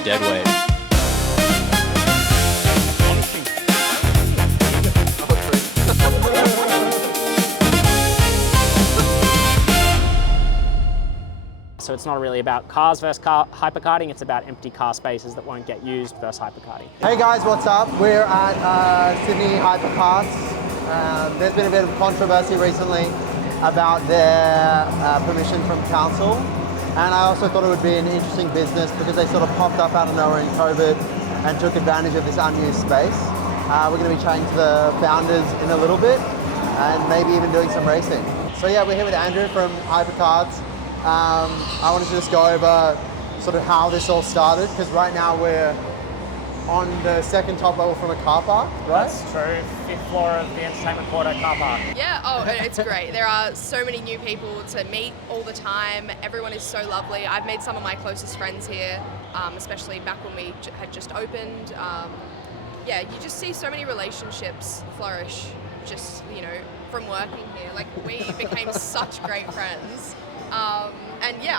a dead weight. So it's not really about cars versus hypercarting, it's about empty car spaces that won't get used versus hypercarting. Hey guys, what's up? We're at Sydney Hypercarts. There's been a bit of controversy recently about their permission from council. And I also thought it would be an interesting business because they sort of popped up out of nowhere in COVID and took advantage of this unused space. We're going to be chatting to the founders in a little bit and maybe even doing some racing. So yeah, we're here with Andrew from Hypercarts. I wanted to just go over sort of how this all started, because right now we're on the second top level from a car park, right? That's true, 5th floor of the entertainment quarter car park. Yeah, oh, it's great. There are so many new people to meet all the time. Everyone is so lovely. I've made some of my closest friends here, especially back when we had just opened. Yeah, you just see so many relationships flourish just, from working here. Like, we became such great friends. And yeah,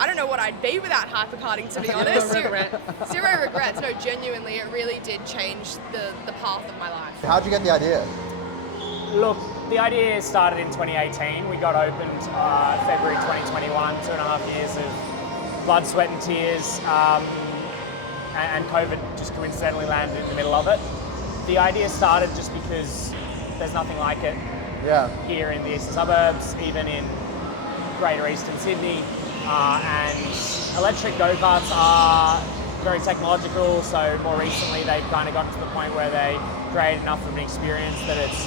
I don't know what I'd be without hypercarting, to be honest. Zero regrets. No, genuinely, it really did change the path of my life. How'd you get the idea? Look, the idea started in 2018. We got opened February 2021, 2.5 years of blood, sweat and tears, and COVID just coincidentally landed in the middle of it. The idea started just because there's nothing like it. Yeah. Here in the eastern suburbs, even in greater eastern Sydney, and electric go-karts are very technological, so more recently they've kind of gotten to the point where they create enough of an experience that it's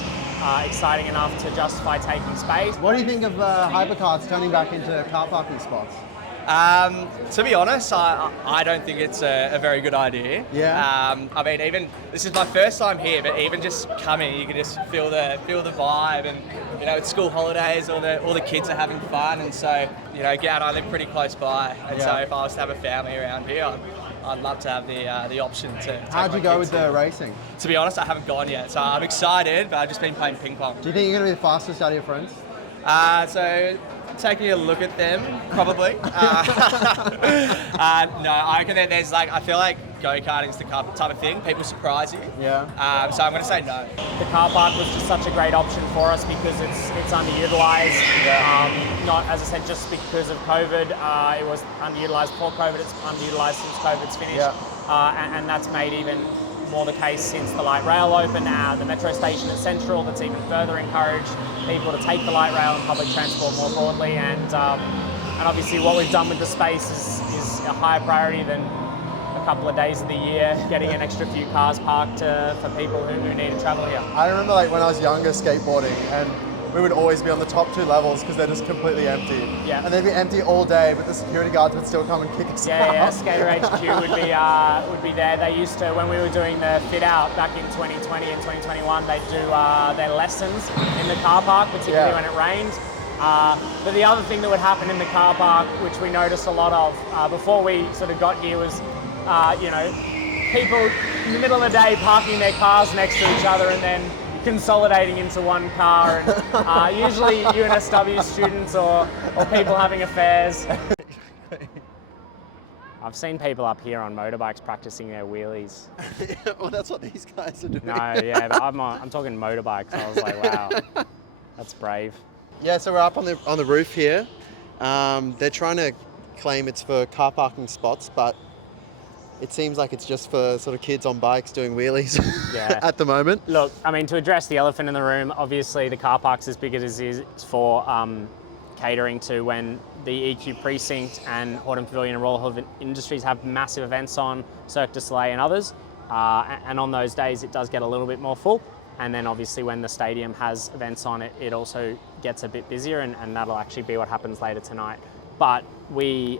exciting enough to justify taking space. What do you think of Hypercarts turning back into car parking spots? To be honest, I don't think it's a very good idea. Yeah. I mean, even this is my first time here, but even just coming, you can just feel the vibe, and it's school holidays, all the kids are having fun, and so I live pretty close by, and so if I was to have a family around here, I'd love to have the option to. How'd you go with the racing? To be honest, I haven't gone yet, so I'm excited, but I've just been playing ping pong. Do you think you're going to be the fastest out of your friends? So taking a look at them, probably. No, I reckon that I feel like go-karting's the type of thing. People surprise you. Yeah. So I'm going to say no. The car park was just such a great option for us because it's underutilised. Yeah. Not, as I said, just because of COVID. It was underutilised before COVID. It's underutilised since COVID's finished. Yeah. And that's made even more the case since the light rail opened. The metro station at Central, that's even further encouraged people to take the light rail and public transport more broadly. And obviously what we've done with the space is a higher priority than a couple of days of the year, getting an extra few cars parked for people who need to travel here. I remember when I was younger skateboarding, and we would always be on the top 2 levels because they're just completely empty. Yeah. And they'd be empty all day, but the security guards would still come and kick us out. Yeah, Skater HQ would be there. They used to, when we were doing the fit out back in 2020 and 2021, they'd do their lessons in the car park, particularly when it rained. But the other thing that would happen in the car park, which we noticed a lot of before we sort of got here, was people in the middle of the day parking their cars next to each other and then consolidating into one car, and usually UNSW students or people having affairs. I've seen people up here on motorbikes practicing their wheelies. Well, that's what these guys are doing. No, yeah, but I'm talking motorbikes. I was like, wow, that's brave. Yeah, so we're up on the roof here. They're trying to claim it's for car parking spots, but it seems like it's just for sort of kids on bikes doing wheelies at the moment. Look, I mean, to address the elephant in the room, obviously the car park's as big as it is for catering to when the EQ Precinct and Horton Pavilion and Royal Hill Industries have massive events on, Cirque du Soleil and others. And on those days, it does get a little bit more full. And then obviously when the stadium has events on it, it also gets a bit busier, and that'll actually be what happens later tonight. But we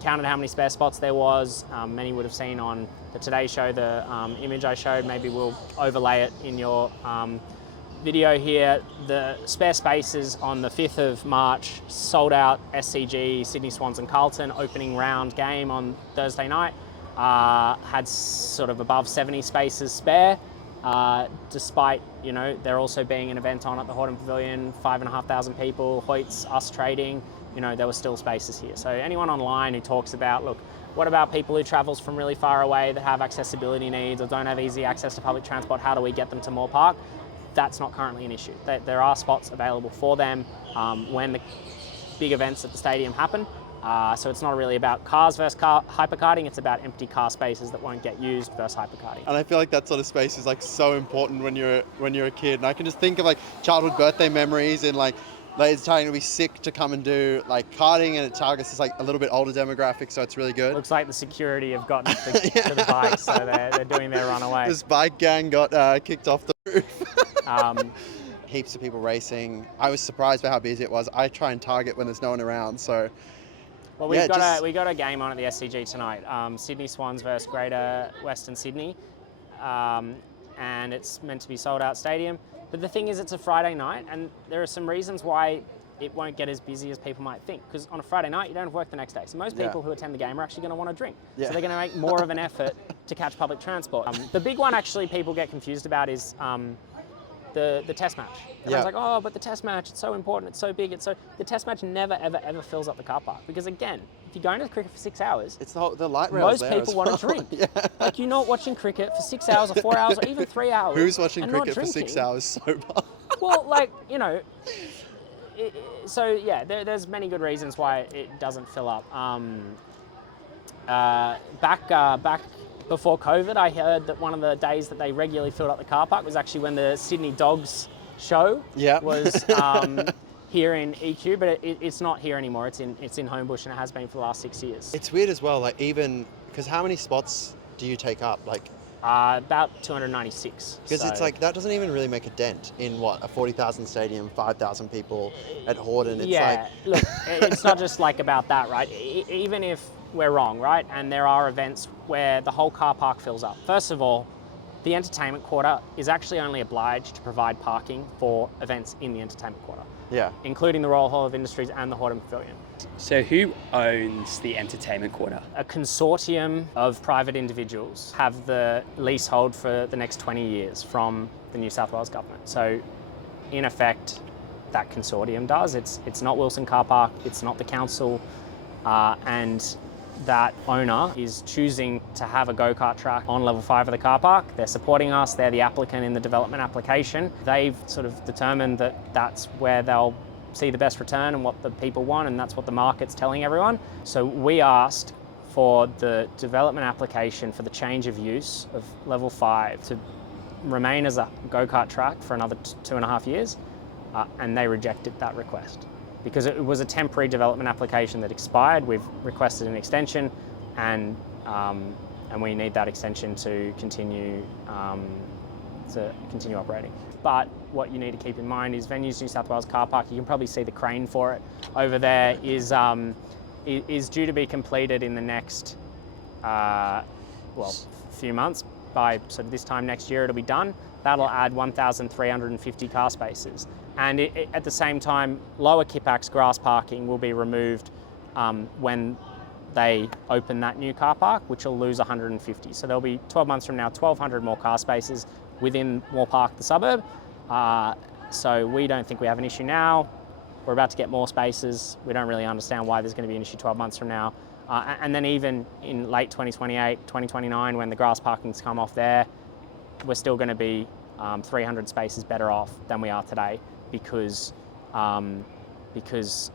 counted how many spare spots there was. Many would have seen on the Today Show the image I showed. Maybe we'll overlay it in your video here. The spare spaces on the 5th of March, sold out SCG, Sydney Swans and Carlton opening round game on Thursday night. Had sort of above 70 spaces spare. Despite, there also being an event on at the Horton Pavilion, 5,500 people, Hoyts, us trading, there were still spaces here. So anyone online who talks about, look, what about people who travels from really far away that have accessibility needs or don't have easy access to public transport? How do we get them to Moore Park? That's not currently an issue. There are spots available for them when the big events at the stadium happen. So it's not really about cars versus hypercarting, it's about empty car spaces that won't get used versus hypercarting. And I feel like that sort of space is like so important when you're a kid. And I can just think of like childhood birthday memories and like it's starting to be sick to come and do like karting, and it targets this like a little bit older demographic, so it's really good. Looks like the security have gotten to the bikes, so they're doing their runaway. This bike gang got kicked off the roof. Heaps of people racing. I was surprised by how busy it was. I try and target when there's no one around, so. Well, we got a game on at the SCG tonight. Sydney Swans versus Greater Western Sydney, and it's meant to be sold out stadium. But the thing is, it's a Friday night, and there are some reasons why it won't get as busy as people might think. Because on a Friday night, you don't have work the next day. So most people who attend the game are actually going to want to drink. So they're going to make more of an effort to catch public transport. The big one actually people get confused about is the test match. Everyone's like, oh, but the test match, it's so important, it's so big. The test match never, ever, ever fills up the car park. Because again, if you're going to cricket for 6 hours, it's the light rails most people want to drink. Like, you're not watching cricket for 6 hours or 4 hours or even 3 hours. Who's watching cricket for 6 hours sober? Well, there's many good reasons why it doesn't fill up. Back before COVID, I heard that one of the days that they regularly filled up the car park was actually when the Sydney Dogs show was here in EQ, but it's not here anymore. It's in Homebush, and it has been for the last 6 years. It's weird as well, like even because how many spots do you take up? Like about 296. Because it's like that doesn't even really make a dent in what a 40,000 stadium, 5,000 people at Hordern. It's look, it's not just like about that, right? Even if we're wrong, right? And there are events where the whole car park fills up. First of all, the entertainment quarter is actually only obliged to provide parking for events in the entertainment quarter. Yeah. Including the Royal Hall of Industries and the Hordern Pavilion. So who owns the entertainment quarter? A consortium of private individuals have the leasehold for the next 20 years from the New South Wales government. So in effect, that consortium does. It's not Wilson Car Park, it's not the council, and that owner is choosing to have a go-kart track on level 5 of the car park. They're supporting us, they're the applicant in the development application. They've sort of determined that that's where they'll see the best return and what the people want, and that's what the market's telling everyone. So we asked for the development application for the change of use of level 5 to remain as a go-kart track for another 2.5 years, and they rejected that request. Because it was a temporary development application that expired. We've requested an extension, and we need that extension to continue operating. But what you need to keep in mind is Venues New South Wales Car Park. You can probably see the crane for it over there. Is due to be completed in the next few months. By sort of this time next year, it'll be done. That'll add 1,350 car spaces. And at the same time, lower Kipax grass parking will be removed when they open that new car park, which will lose 150. So there'll be 12 months from now, 1,200 more car spaces within Moore Park, the suburb. So we don't think we have an issue now. We're about to get more spaces. We don't really understand why there's going to be an issue 12 months from now. And then even in late 2028, 2029, when the grass parking's come off there, we're still going to be 300 spaces better off than we are today because it's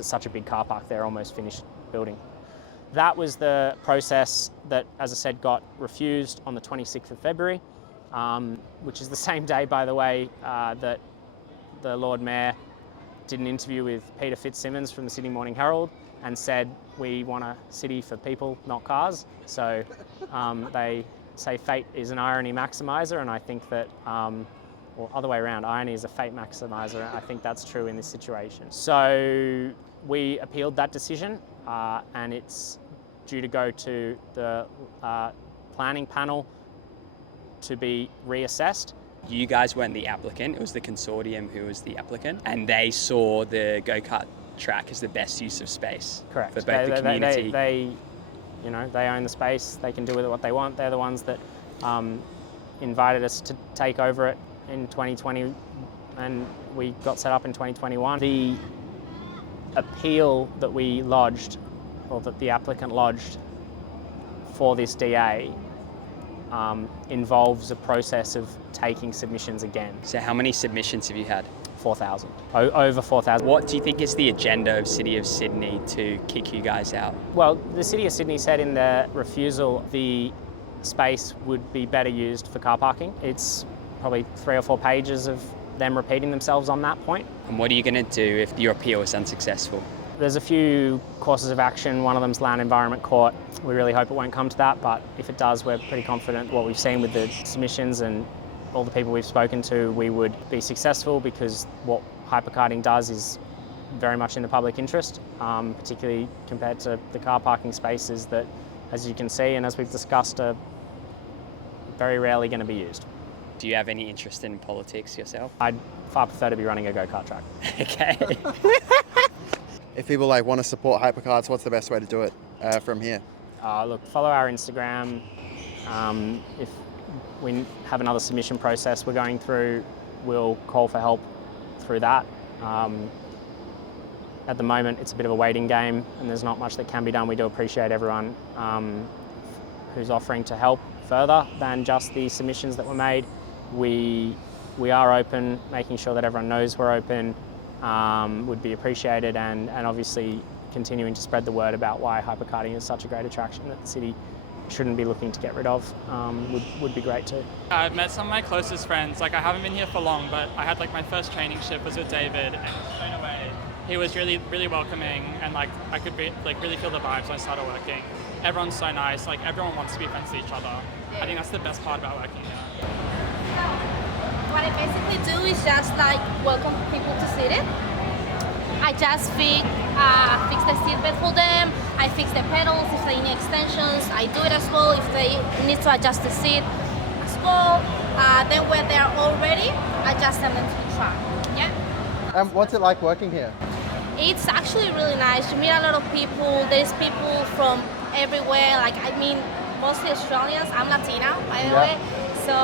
such a big car park. They're almost finished building. That was the process that, as I said, got refused on the 26th of February, which is the same day, by the way, that the Lord Mayor did an interview with Peter Fitzsimmons from the Sydney Morning Herald and said, we want a city for people, not cars. So they say fate is an irony maximizer, and I think that, or other way around, irony is a fate maximizer, and I think that's true in this situation. So we appealed that decision, and it's due to go to the planning panel to be reassessed. You guys weren't the applicant, it was the consortium who was the applicant, and they saw the go-kart track as the best use of space. Correct. For both the community. They own the space, they can do with it what they want. They're the ones that invited us to take over it in 2020, and we got set up in 2021. The appeal that we lodged, or that the applicant lodged for this DA, involves a process of taking submissions again. So how many submissions have you had? 4,000. Over 4,000. What do you think is the agenda of City of Sydney to kick you guys out? Well, the City of Sydney said in their refusal the space would be better used for car parking. It's probably 3 or 4 pages of them repeating themselves on that point. And what are you going to do if your appeal is unsuccessful? There's a few courses of action. One of them's Land Environment Court. We really hope it won't come to that, but if it does, we're pretty confident what we've seen with the submissions and all the people we've spoken to, we would be successful, because what hypercarting does is very much in the public interest, particularly compared to the car parking spaces that, as you can see and as we've discussed, are very rarely going to be used. Do you have any interest in politics yourself? I'd far prefer to be running a go-kart track. Okay. If people like want to support Hypercarts, what's the best way to do it from here? Look, follow our Instagram. If we have another submission process we're going through, we'll call for help through that. At the moment, it's a bit of a waiting game and there's not much that can be done. We do appreciate everyone who's offering to help further than just the submissions that were made. We are open, making sure that everyone knows we're open would be appreciated, and obviously continuing to spread the word about why hypercarting is such a great attraction that the city shouldn't be looking to get rid of would be great too. I've met some of my closest friends. Like, I haven't been here for long, but I had like my first training shift was with David, and straight away he was really, really welcoming, and like I could really feel the vibes when I started working. Everyone's so nice. Like, everyone wants to be friends with each other. I think that's the best part about working here. What I basically do is just like welcome people to sit it. I just fix the seat belt for them. I fix the pedals if they need extensions. I do it as well if they need to adjust the seat as well. Then when they are all ready, I just send them to the truck. Yeah. What's it like working here? It's actually really nice. You meet a lot of people. There's people from everywhere. Like, I mean, mostly Australians. I'm Latina, by the way. So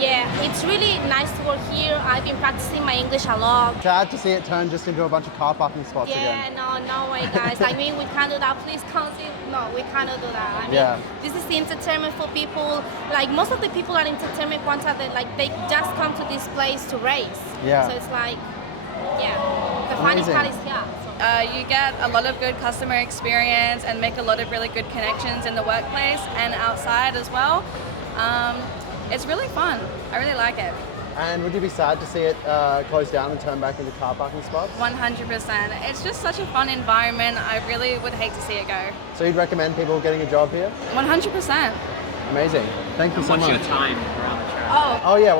yeah, it's really nice to work here. I've been practicing my English a lot. Sad to see it turn just into a bunch of car parking spots again. No way, guys. I mean, we can't do that. Please, council. No, we cannot do that. I mean, this is entertainment for people. Like, most of the people are entertainment ones are they just come to this place to race. Yeah. So it's like, the funny part is here. You get a lot of good customer experience and make a lot of really good connections in the workplace and outside as well. It's really fun. I really like it. And would you be sad to see it close down and turn back into car parking spots? 100%. It's just such a fun environment. I really would hate to see it go. So you'd recommend people getting a job here? 100%. Amazing. Thank you so much. What's your time around the track? Oh yeah,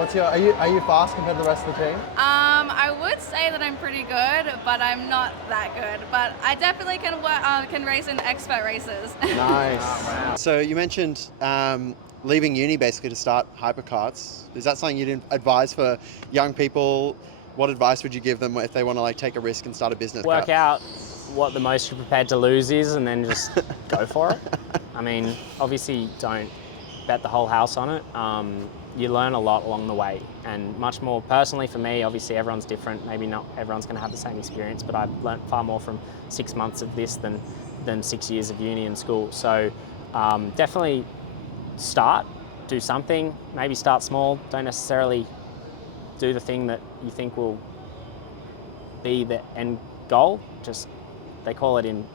are you fast compared to the rest of the team? I would say that I'm pretty good, but I'm not that good. But I definitely can race in expert races. Nice. Oh, wow. So you mentioned leaving uni basically to start Hypercarts. Is that something you'd advise for young people? What advice would you give them if they want to like take a risk and start a business? Work out what the most you're prepared to lose is and then just go for it. I mean, obviously don't bet the whole house on it. You learn a lot along the way, and much more personally for me, obviously everyone's different. Maybe not everyone's going to have the same experience, but I've learned far more from 6 months of this than 6 years of uni and school. So definitely do something, maybe start small. Don't necessarily do the thing that you think will be the end goal. Just, they call it in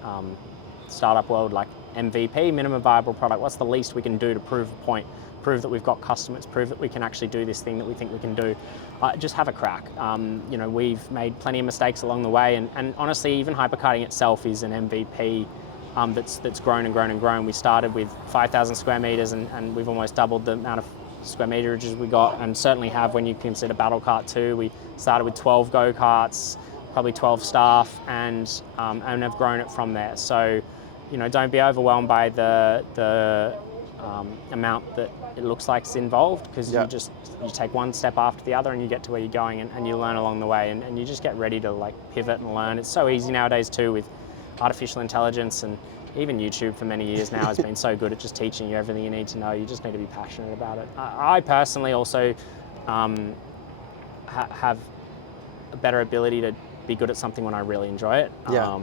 startup world like MVP, minimum viable product. What's the least we can do to prove a point, prove that we've got customers, prove that we can actually do this thing that we think we can do. Just have a crack. We've made plenty of mistakes along the way, and honestly, even hypercarting itself is an MVP that's grown and grown and grown. We started with 5,000 square meters and we've almost doubled the amount of square meterages we got, and certainly have when you consider Battle Kart 2. We started with 12 go-karts, probably 12 staff, and have grown it from there. So, don't be overwhelmed by the amount that it looks like is involved, because you take one step after the other and you get to where you're going, and you learn along the way, and you just get ready to like pivot and learn. It's so easy nowadays too with artificial intelligence, and even YouTube for many years now has been so good at just teaching you everything you need to know. You just need to be passionate about it. I personally also have a better ability to be good at something when I really enjoy it. Yeah.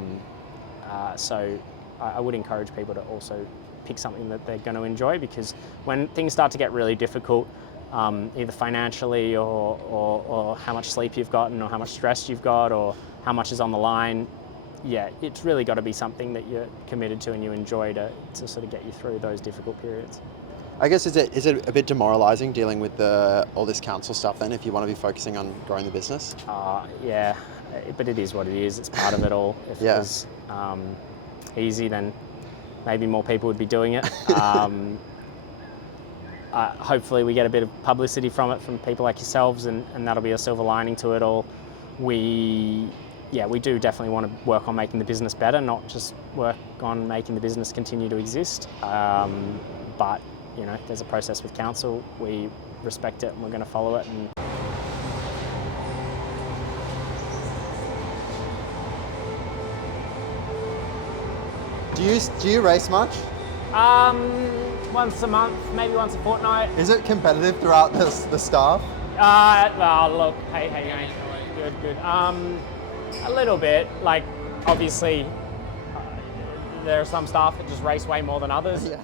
So I would encourage people to also pick something that they're going to enjoy, because when things start to get really difficult, either financially or how much sleep you've gotten or how much stress you've got or how much is on the line, yeah, it's really got to be something that you're committed to and you enjoy to sort of get you through those difficult periods. I guess is it a bit demoralising dealing with all this council stuff then, if you want to be focusing on growing the business? Yeah, but it is what it is. It's part of it all. If it was easy, then maybe more people would be doing it. Hopefully we get a bit of publicity from it from people like yourselves, and that'll be a silver lining to it all. We do definitely want to work on making the business better, not just work on making the business continue to exist. But you know, there's a process with council. We respect it and we're going to follow it. And Do you race much? Once a month, maybe once a fortnight. Is it competitive throughout the staff? Well, look, hey, how you going? Good. A little bit. Like, obviously, there are some staff that just race way more than others. Yeah.